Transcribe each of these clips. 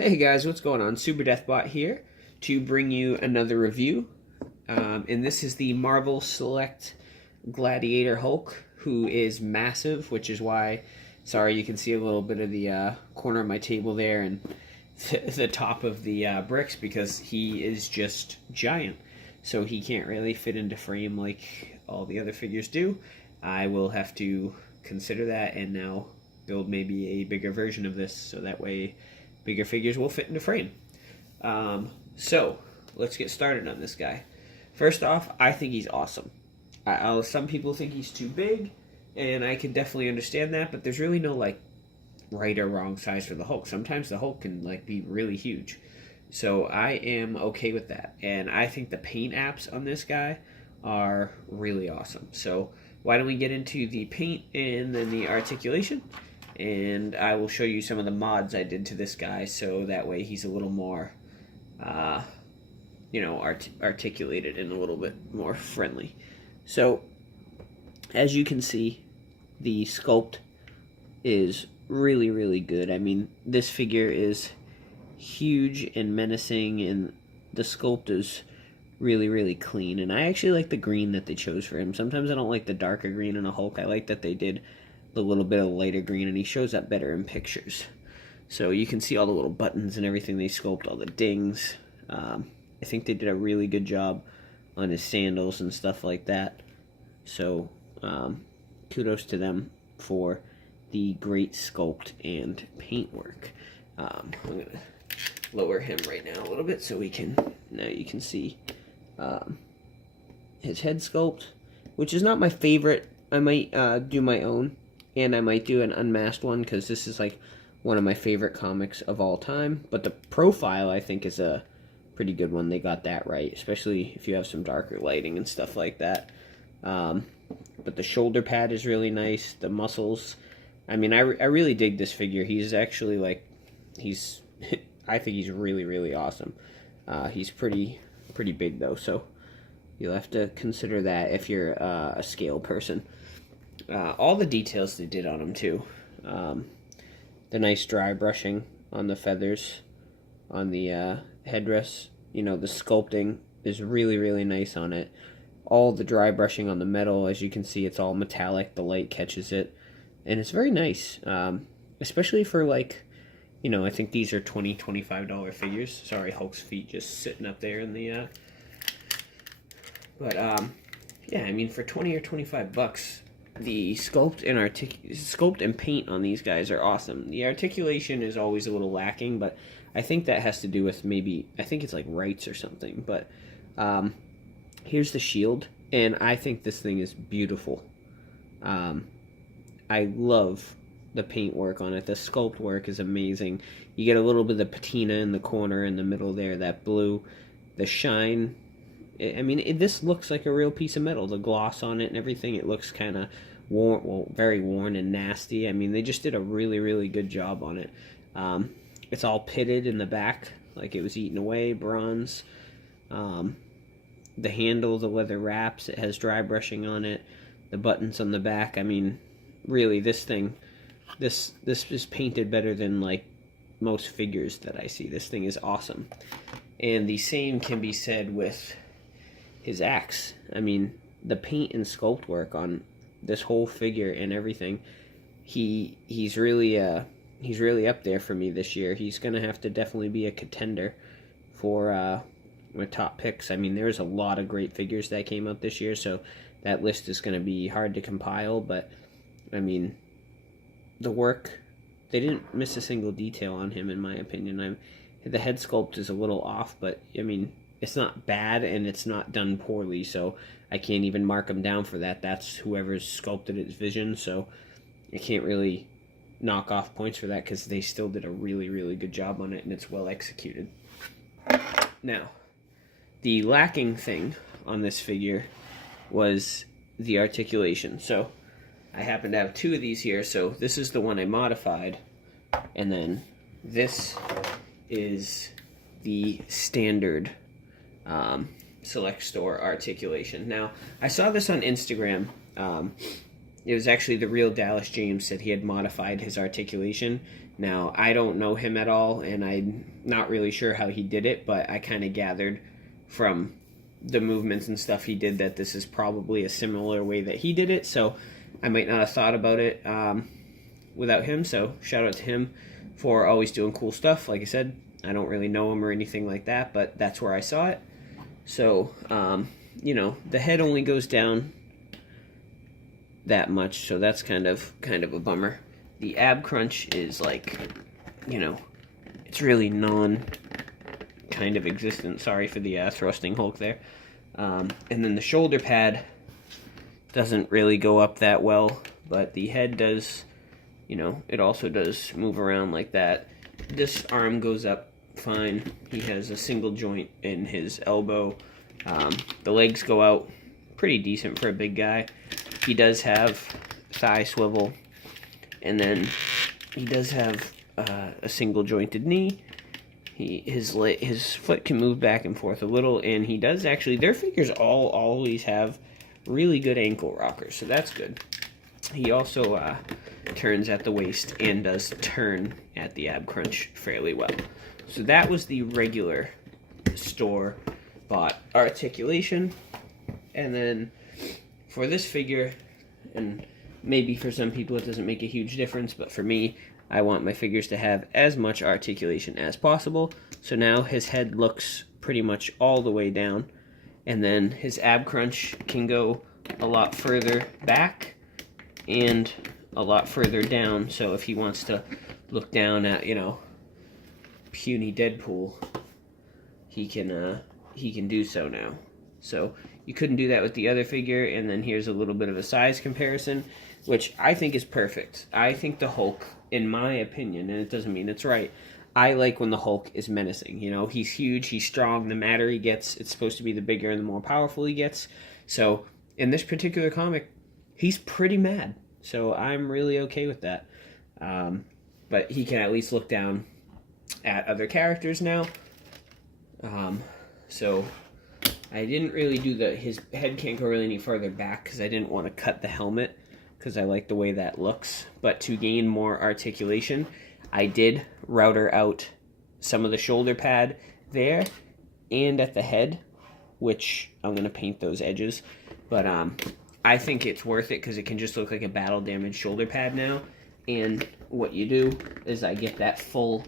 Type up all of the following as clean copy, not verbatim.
Hey guys, what's going on? Super Deathbot here to bring you another review. And this is the Marvel Select Gladiator Hulk, who is massive, which is why, sorry, you can see a little bit of the corner of my table there and the top of the bricks, because he is just giant. So he can't really fit into frame like all the other figures do. I will have to consider that and now build maybe a bigger version of this, so that way bigger figures will fit into frame. So let's get started on this guy. First off, I think he's awesome. Some people think he's too big, and I can definitely understand that, but there's really no like right or wrong size for the Hulk. Sometimes the Hulk can like be really huge. So I am okay with that. And I think the paint apps on this guy are really awesome. So why don't we get into the paint and then the articulation? And I will show you some of the mods I did to this guy, so that way he's a little more, articulated and a little bit more friendly. So, as you can see, the sculpt is really, really good. I mean, this figure is huge and menacing, and the sculpt is really, really clean. And I actually like the green that they chose for him. Sometimes I don't like the darker green in a Hulk. I like that they did the little bit of lighter green, and he shows up better in pictures. So you can see all the little buttons and everything they sculpt, all the dings. I think they did a really good job on his sandals and stuff like that. So kudos to them for the great sculpt and paint work. I'm going to lower him right now a little bit so we can, now you can see his head sculpt, which is not my favorite. I might do my own. And I might do an unmasked one, because this is like one of my favorite comics of all time. But the profile, I think, is a pretty good one. They got that right, especially if you have some darker lighting and stuff like that. But the shoulder pad is really nice. The muscles. I mean, I really dig this figure. He's actually like, I think he's really, really awesome. He's pretty big though, so you'll have to consider that if you're a scale person. All the details they did on him too. The nice dry brushing on the feathers, on the headdress. You know, the sculpting is really, really nice on it. All the dry brushing on the metal, as you can see, it's all metallic. The light catches it, and it's very nice. Especially for like, I think these are $20, $25 figures. Sorry, Hulk's feet just sitting up there in the. Yeah, I mean, for 20 or 25 bucks. The sculpt and paint on these guys are awesome. The articulation is always a little lacking, but I think that has to do with I think it's like rights or something. But here's the shield, and I think this thing is beautiful. I love the paint work on it. The sculpt work is amazing. You get a little bit of the patina in the corner in the middle there, that blue, the shine. I mean, this looks like a real piece of metal. The gloss on it and everything, it looks kind of worn, well, very worn and nasty. I mean, they just did a really, really good job on it. It's all pitted in the back, like it was eaten away, bronze. The handle, the leather wraps, it has dry brushing on it. The buttons on the back, I mean, really, this thing, this is painted better than, like, most figures that I see. This thing is awesome. And the same can be said with his axe. I mean, the paint and sculpt work on this whole figure and everything, he's really up there for me this year. He's gonna have to definitely be a contender for my top picks. I mean, there's a lot of great figures that came out this year, so that list is gonna be hard to compile. But I mean, the work, they didn't miss a single detail on him, in my opinion. The head sculpt is a little off, but I mean, it's not bad, and it's not done poorly, so I can't even mark them down for that. That's whoever's sculpted its vision, so I can't really knock off points for that, because they still did a really, really good job on it, and it's well executed. Now, the lacking thing on this figure was the articulation. So I happen to have two of these here, so this is the one I modified, and then this is the standard Select Store articulation. Now, I saw this on Instagram. It was actually the real Dallas James said he had modified his articulation, Now, I don't know him at all, and I'm not really sure how he did it, but I kind of gathered from the movements and stuff he did that this is probably a similar way that he did it, so I might not have thought about it without him, so shout out to him for always doing cool stuff. Like I said, I don't really know him or anything like that, but that's where I saw it. So, you know, the head only goes down that much, so that's kind of a bummer. The ab crunch is like, you know, it's really kind of existent. Sorry for the thrusting Hulk there. And then the shoulder pad doesn't really go up that well, but the head does, you know, it also does move around like that. This arm goes up fine. He has a single joint in his elbow. The legs go out pretty decent for a big guy. He does have thigh swivel, and then he does have a single jointed knee. His foot can move back and forth a little, and he does actually, their figures always have really good ankle rockers, so that's good. He also turns at the waist and does turn at the ab crunch fairly well. So that was the regular store-bought articulation. And then for this figure, and maybe for some people it doesn't make a huge difference, but for me, I want my figures to have as much articulation as possible. So now his head looks pretty much all the way down, and then his ab crunch can go a lot further back and a lot further down. So if he wants to look down at, you know, puny Deadpool, he can do so now. So you couldn't do that with the other figure. And then here's a little bit of a size comparison, which I think is perfect. I think the Hulk, in my opinion, and it doesn't mean it's right, I like when the Hulk is menacing. You know, he's huge, he's strong. The madder he gets, it's supposed to be the bigger and the more powerful he gets. So in this particular comic, he's pretty mad. So I'm really okay with that. But he can at least look down at other characters now. So I didn't really do his head can't go really any further back because I didn't want to cut the helmet because I like the way that looks. But to gain more articulation, I did router out some of the shoulder pad there and at the head, which I'm going to paint those edges. But I think it's worth it because it can just look like a battle damaged shoulder pad now. And what you do is I get that full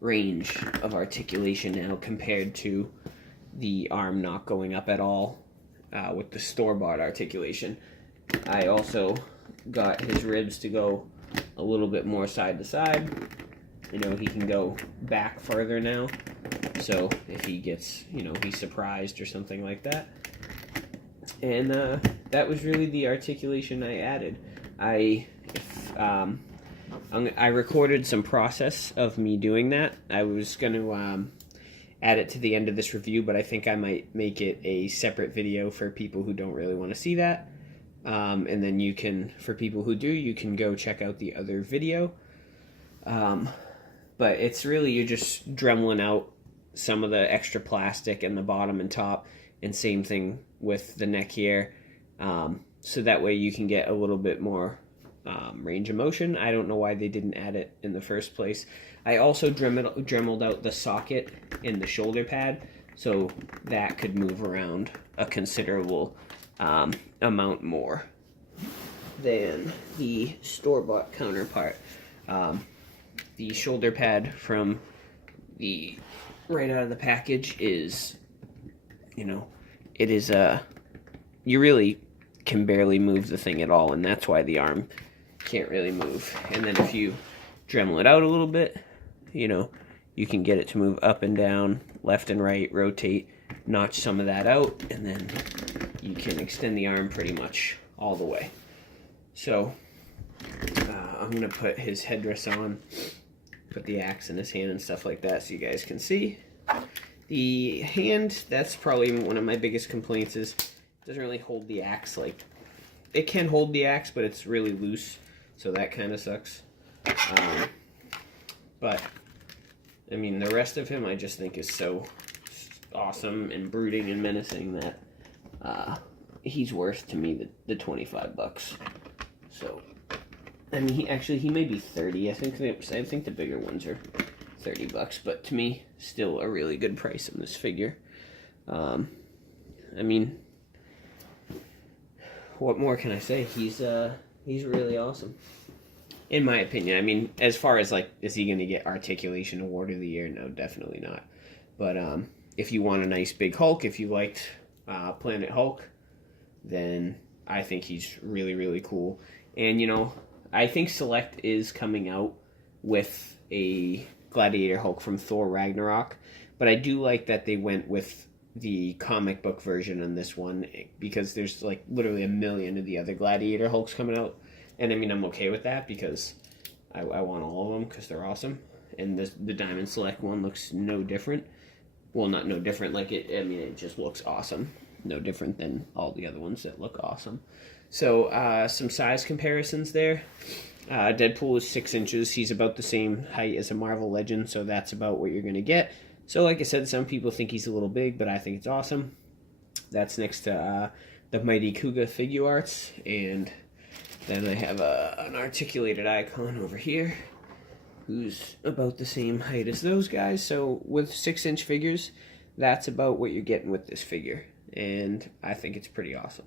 range of articulation now compared to the arm not going up at all with the store-bought articulation. I also got his ribs to go a little bit more side to side. You know, he can go back further now. So if he gets, you know, he's surprised or something like that. And that was really the articulation I added. I recorded some process of me doing that. I was going to add it to the end of this review, but I think I might make it a separate video for people who don't really want to see that. And then you can, for people who do, you can go check out the other video. But it's really, you're just dremeling out some of the extra plastic in the bottom and top, and same thing with the neck here. So that way you can get a little bit more range of motion. I don't know why they didn't add it in the first place. I also dremeled out the socket in the shoulder pad, so that could move around a considerable amount more than the store-bought counterpart. The shoulder pad from the right out of the package is, you know, it is you really can barely move the thing at all, and that's why the arm can't really move. And then if you dremel it out a little bit, you know, you can get it to move up and down, left and right, rotate, notch some of that out, and then you can extend the arm pretty much all the way. So I'm going to put his headdress on, put the axe in his hand and stuff like that so you guys can see. The hand, that's probably one of my biggest complaints, is it doesn't really hold the axe. Like, it can hold the axe, but it's really loose, so that kind of sucks. But I mean, the rest of him I just think is so awesome and brooding and menacing that he's worth to me the $25. So I mean, he may be 30. I think the bigger ones are $30, but to me, still a really good price on this figure. I mean, what more can I say? He's really awesome, in my opinion. I mean, as far as like, is he going to get Articulation Award of the Year? No, definitely not. But if you want a nice big Hulk, if you liked Planet Hulk, then I think he's really, really cool. And, you know, I think Select is coming out with a Gladiator Hulk from Thor Ragnarok, but I do like that they went with the comic book version on this one, because there's like literally a million of the other Gladiator Hulks coming out, and I mean, I'm okay with that because I want all of them because they're awesome, and the Diamond Select one looks no different. Well, not no different, like I mean, it just looks awesome. No different than all the other ones that look awesome. So, some size comparisons there. Deadpool is 6 inches. He's about the same height as a Marvel Legend, so that's about what you're going to get. So, like I said, some people think he's a little big, but I think it's awesome. That's next to the Mighty Kuga Figure Arts, and then I have an articulated icon over here, who's about the same height as those guys. So with 6-inch figures, that's about what you're getting with this figure, and I think it's pretty awesome.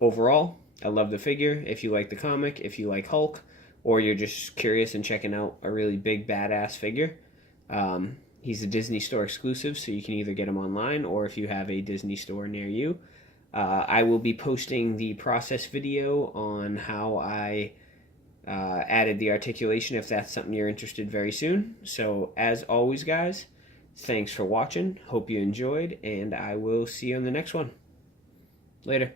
Overall, I love the figure. If you like the comic, if you like Hulk, or you're just curious and checking out a really big badass figure, he's a Disney Store exclusive, so you can either get him online or if you have a Disney Store near you. I will be posting the process video on how I added the articulation, if that's something you're interested, very soon. So as always, guys, thanks for watching. Hope you enjoyed, and I will see you on the next one. Later.